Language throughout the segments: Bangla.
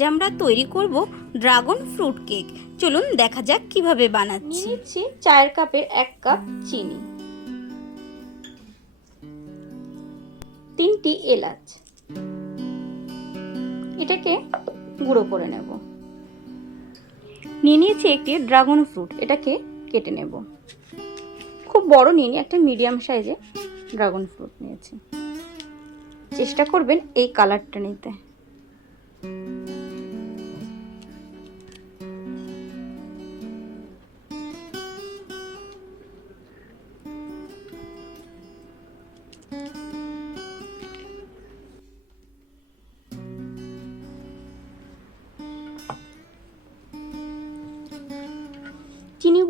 যে আমরা তৈরি করব ড্রাগন ফ্রুট কেক। চলুন দেখা যাক কীভাবে বানাচ্ছি। নিচ্ছি চায়ের কাপের এক কাপ চিনি। তিনটি এলাচ। এটাকে গুঁড়ো করে নেব। নিয়ে নিয়েছি একটি ড্রাগন ফ্রুট, এটাকে কেটে নেব। খুব বড় নিয়ে একটা মিডিয়াম সাইজে ড্রাগন ফ্রুট নিয়েছি। চেষ্টা করবেন এই কালারটা নিতে।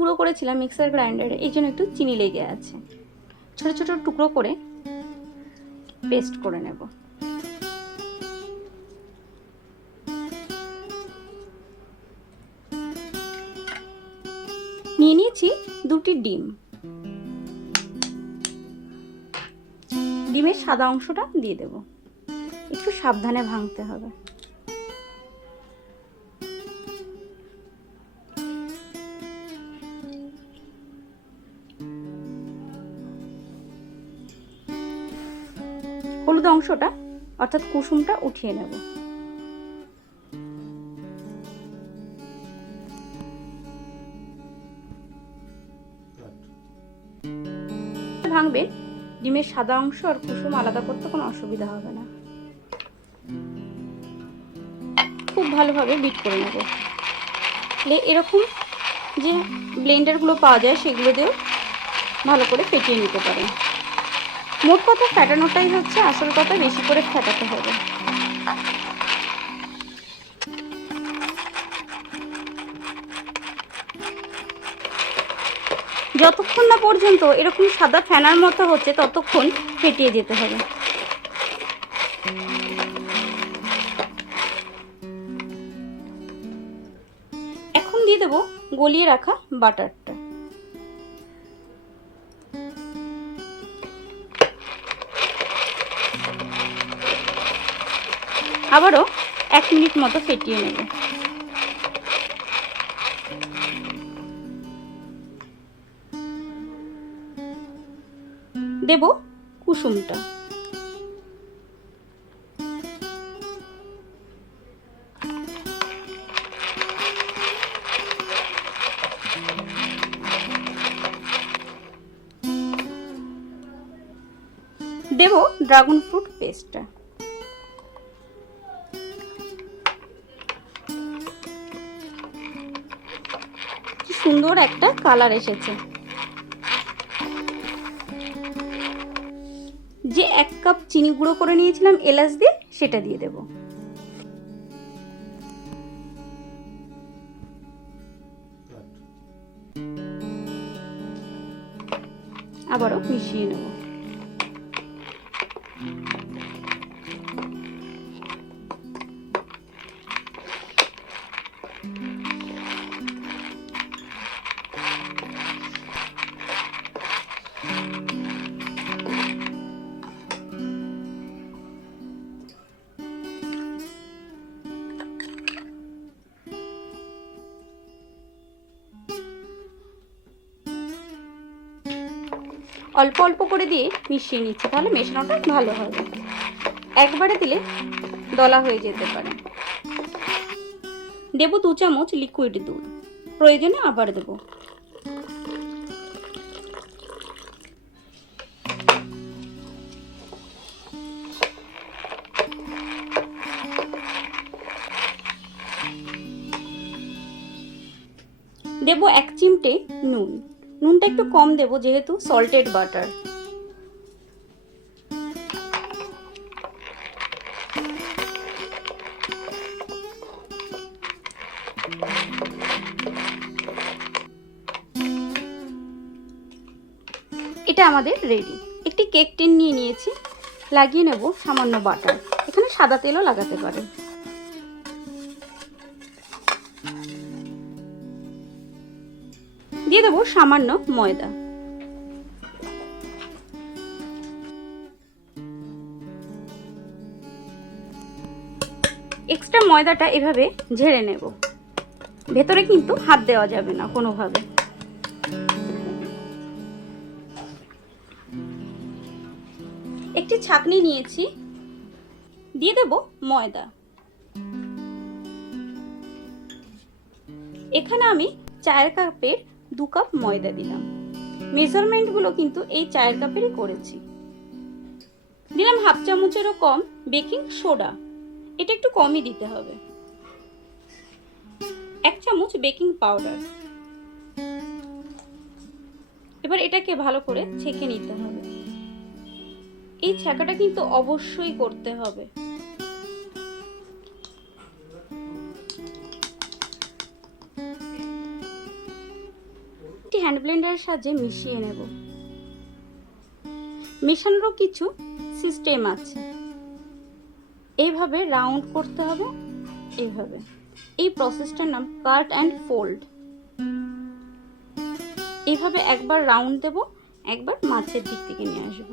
গুঁড়ো করেছিলাম মিক্সার গ্রাইন্ডারে, এই জন্য একটু চিনি লেগে আছে। ছোট ছোট টুকরো করে পেস্ট করে নেব। নিয়ে নিয়েছি দুটি ডিম। ডিমের সাদা অংশটা দিয়ে দেব। একটু সাবধানে ভাঙতে হবে। হলুদ অংশটা, অর্থাৎ কুসুমটা উঠিয়ে নেব। ভাঙবেন ডিমের সাদা অংশ আর কুসুম আলাদা করতে কোনো অসুবিধা হবে না। খুব ভালোভাবে বিট করে নেব। এরকম যে ব্লেন্ডারগুলো পাওয়া যায়, সেগুলো দিয়েও ভালো করে ফেটিয়ে নিতে পারেন। মোট কথা ফ্যাটানোটাই হচ্ছে আসল কথা, বেশি করে ফেটাতে হবে। যতক্ষণ না পর্যন্ত এরকম সাদা ফেনার মতো হচ্ছে, ততক্ষণ ফেটিয়ে যেতে হবে। এখন দিয়ে দেবো গলিয়ে রাখা বাটারটা। আবারও এক মিনিট মতো ফেটিয়ে নেব। দেব কুসুমটা। দেব ড্রাগন ফ্রুট পেস্টটা। সুন্দর একটা কালার এসেছে। যে এক কাপ চিনি গুঁড়ো করে নিয়েছিলাম এলাচ দিয়ে, সেটা দিয়ে দেব। আবারও মিশিয়ে নেব। অল্প অল্প করে দিয়ে মিশিয়ে নিচ্ছি, তাহলে মেশানোটা ভালো হবে। একবারে দিলে দলা হয়ে যেতে পারে। দেবো দু চামচ লিকুইড দুধ। প্রয়োজনে আবার দেবো। দেবো এক চিমটে নুন। নুনটা একটু কম দেবো, যেহেতু সল্টেড বাটার এটা আমাদের রেডি একটি কেক টিন নিয়ে নিয়েছি, লাগিয়ে নেব সামান্য বাটার এখানে সাদা তেলও লাগাতে পারেন। দিয়ে দেবো সামান্য ময়দা। এক্সট্রা ময়দাটা এভাবে ঝেড়ে নেব। ভেতরে কিন্তু হাত দেওয়া যাবে না কোনোভাবে। একটি ছাকনি নিয়েছি। দিয়ে দেব ময়দা। এখানে আমি চায়ের কাপের দু কাপ ময়দা দিলাম। মেজারমেন্টগুলো কিন্তু এই চায়ের কাপেরই করেছি। দিলাম হাফ চামচেরও কম বেকিং সোডা। এটা একটু কমই দিতে হবে। এক চামচ বেকিং পাউডার। এবার এটাকে ভালো করে ছেঁকে নিতে হবে। এই ছ্যাঁকাটা কিন্তু অবশ্যই করতে হবে। একটি হ্যান্ড ব্লেন্ডারের সাহায্যে মিশিয়ে নেব। মেশানোরও কিছু সিস্টেম আছে। এইভাবে রাউন্ড করতে হবে এইভাবে এই প্রসেসটার নাম কাট অ্যান্ড ফোল্ড এইভাবে একবার রাউন্ড দেব, একবার মাছের দিক থেকে নিয়ে আসব।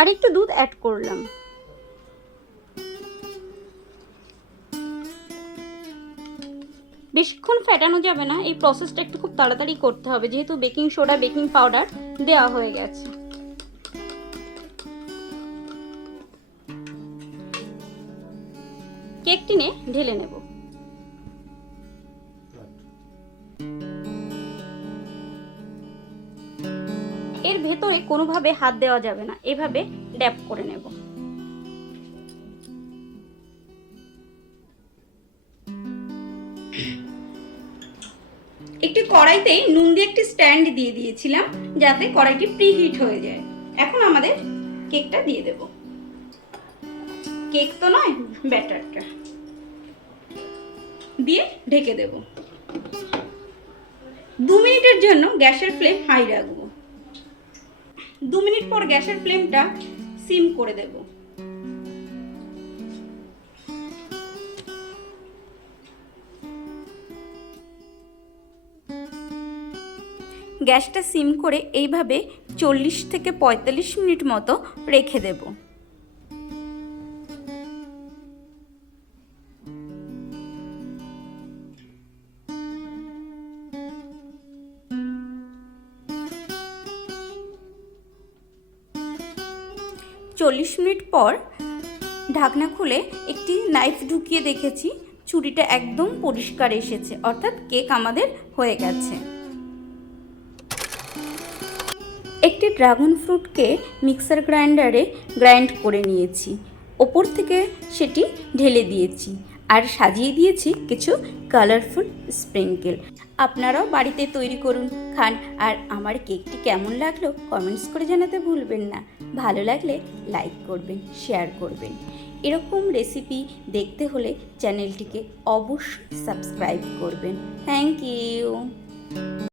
আর একটু দুধ অ্যাড করলাম। বেশিক্ষণ ফেটানো যাবে না, এই প্রসেসটা একটু খুব তাড়াতাড়ি করতে হবে, যেহেতু বেকিং সোডা বেকিং পাউডার দেওয়া হয়ে গেছে। কেক টিনে ঢেলে নেব। ভেতরে কোনোভাবে হাত দেওয়া যাবে না। এভাবে ড্যাপ করে নেব। একটি কড়াইতে নুন দিয়ে একটি স্ট্যান্ড দিয়ে দিয়েছিলাম, যাতে কড়াইটি প্রিহিট হয়ে যায়। এখন আমাদের কেকটা দিয়ে দেব। কেক তো নয়, ব্যাটারটা। দিয়ে ঢেকে দেব। দু মিনিটের জন্য গ্যাসের ফ্লেম হাই রাখব। দু মিনিট পর গ্যাসের ফ্লেমটা সিম করে দেব। গ্যাসটা সিম করে এইভাবে চল্লিশ থেকে পঁয়তাল্লিশ মিনিট মতো রেখে দেব। চল্লিশ মিনিট পর ঢাকনা খুলে একটি নাইফ ঢুকিয়ে দেখেছি, চুড়িটা একদম পরিষ্কার এসেছে, অর্থাৎ কেক আমাদের হয়ে গেছে। একটি ড্রাগন ফ্রুটকে মিক্সার গ্রাইন্ডারে গ্রাইন্ড করে নিয়েছি, ওপর থেকে সেটি ঢেলে দিয়েছি আর সাজিয়ে দিয়েছি কিছু কালারফুল স্প্রিঙ্কেল আপনারাও বাড়িতে তৈরি করুন, খান, আর আমার কেকটি কেমন লাগল কমেন্টস করে জানাতে ভুলবেন না। ভালো লাগলে লাইক করবেন শেয়ার করবেন। এরকম রেসিপি দেখতে হলে চ্যানেলটিকে অবশ্যই সাবস্ক্রাইব করবেন। Thank you